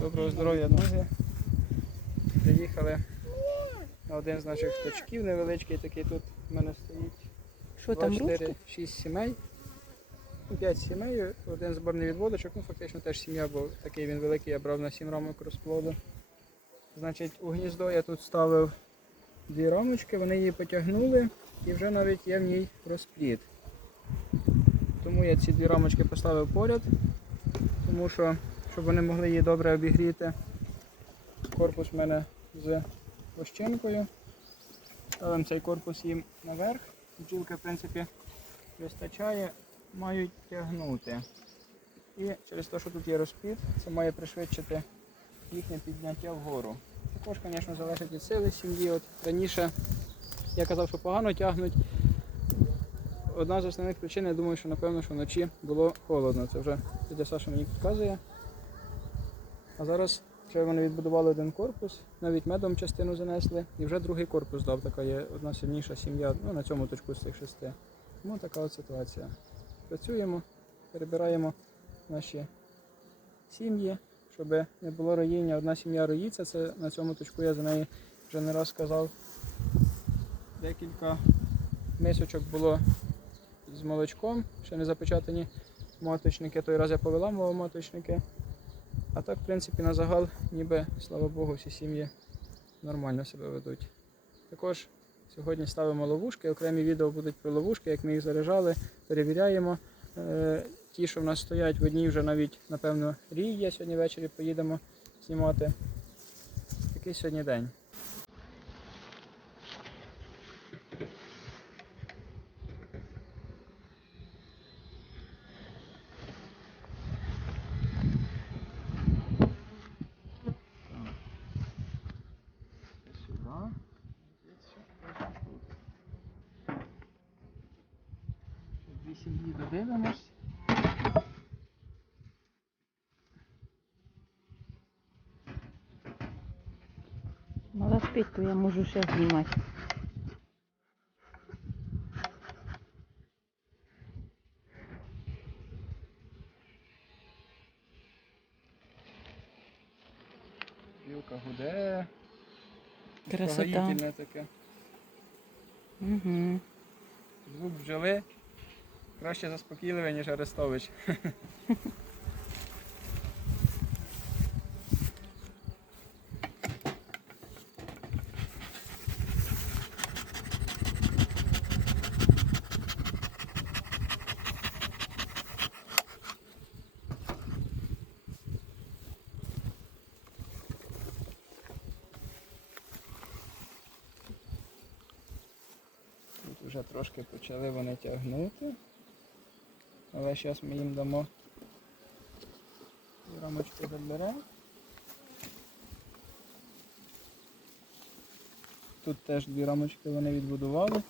Доброго здоров'я, друзі. Приїхали на один з наших точків невеличкий, такий тут в мене стоїть. Що там 24, ручки? 6 сімей. Ну, 5 сімей, один зборний відводочок, ну фактично теж сім'я, бо такий він великий, я брав на 7 рамок розплоду. Значить, у гніздо я тут ставив дві рамочки, вони її потягнули і вже навіть є в ній розплід. Тому я ці дві рамочки поставив поряд, тому що, щоб вони могли її добре обігріти. Корпус в мене з вощинкою. Ставимо цей корпус їм наверх. Бджілки, в принципі, вистачає, мають тягнути. І через те, що тут є розплід, це має пришвидшити їхнє підняття вгору. Також, звісно, залежить від сили сім'ї. От раніше я казав, що погано тягнуть. Одна з основних причин, я думаю, що напевно, що вночі було холодно. Це вже дядя Саша мені підказує. А зараз вже вони відбудували один корпус, навіть медом частину занесли, і вже другий корпус дав. Така є одна сильніша сім'я ну, на цьому точку з цих шести. Тому така от ситуація. Працюємо, перебираємо наші сім'ї, щоб не було роїння. Одна сім'я роїться, це на цьому точку я за неї вже не раз сказав. Декілька мисочок було з молочком, ще не запечатані моточники. Той раз я повиламував моточники. А так, в принципі, на загал, ніби, слава Богу, всі сім'ї нормально себе ведуть. Також сьогодні ставимо ловушки, окремі відео будуть про ловушки, як ми їх заряджали, перевіряємо. Е, Ті, що в нас стоять, в одній вже навіть, напевно, рій є. Сьогодні ввечері поїдемо знімати. Такий сьогодні день. Сім'ї додивимось. Мала спить, то я можу ще знімати. Білка гуде. Красота. Таке. Угу. Звук бджоли краще заспокійливий, ніж Арестович. Вже трошки почали вони тягнути. Але зараз ми їм дамо Ці рамочки заберемо. Тут теж дві рамочки вони відбудували.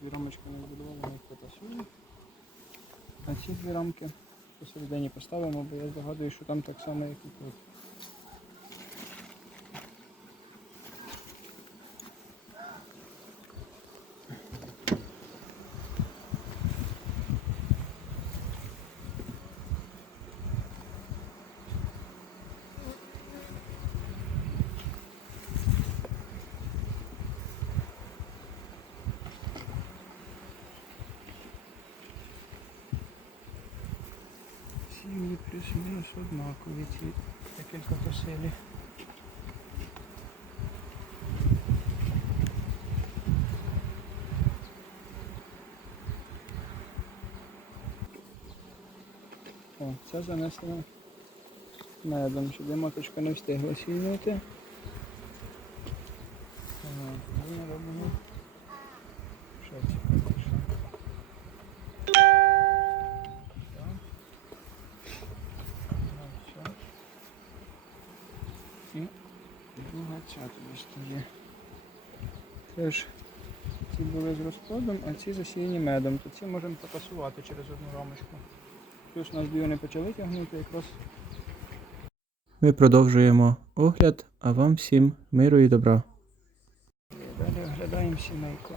Дві рамочки ми відбудували, ми їх. А ці дві рамки посередині поставимо, бо я здогадую, що там так само, як і тут. Сім'ї плюс-мінус однакові ці декілька посилі. О, це занесено медом, щоб маточка не встигла. Так, ми робимо все. І друга ця тобі стає. Теж ці були з розплодом, а ці засіяні медом. То ці можемо попасувати через одну рамочку. Плюс у нас дві вони почали тягнути якраз. Ми продовжуємо огляд, А вам всім миру і добра. Далі оглядаємо сімейку.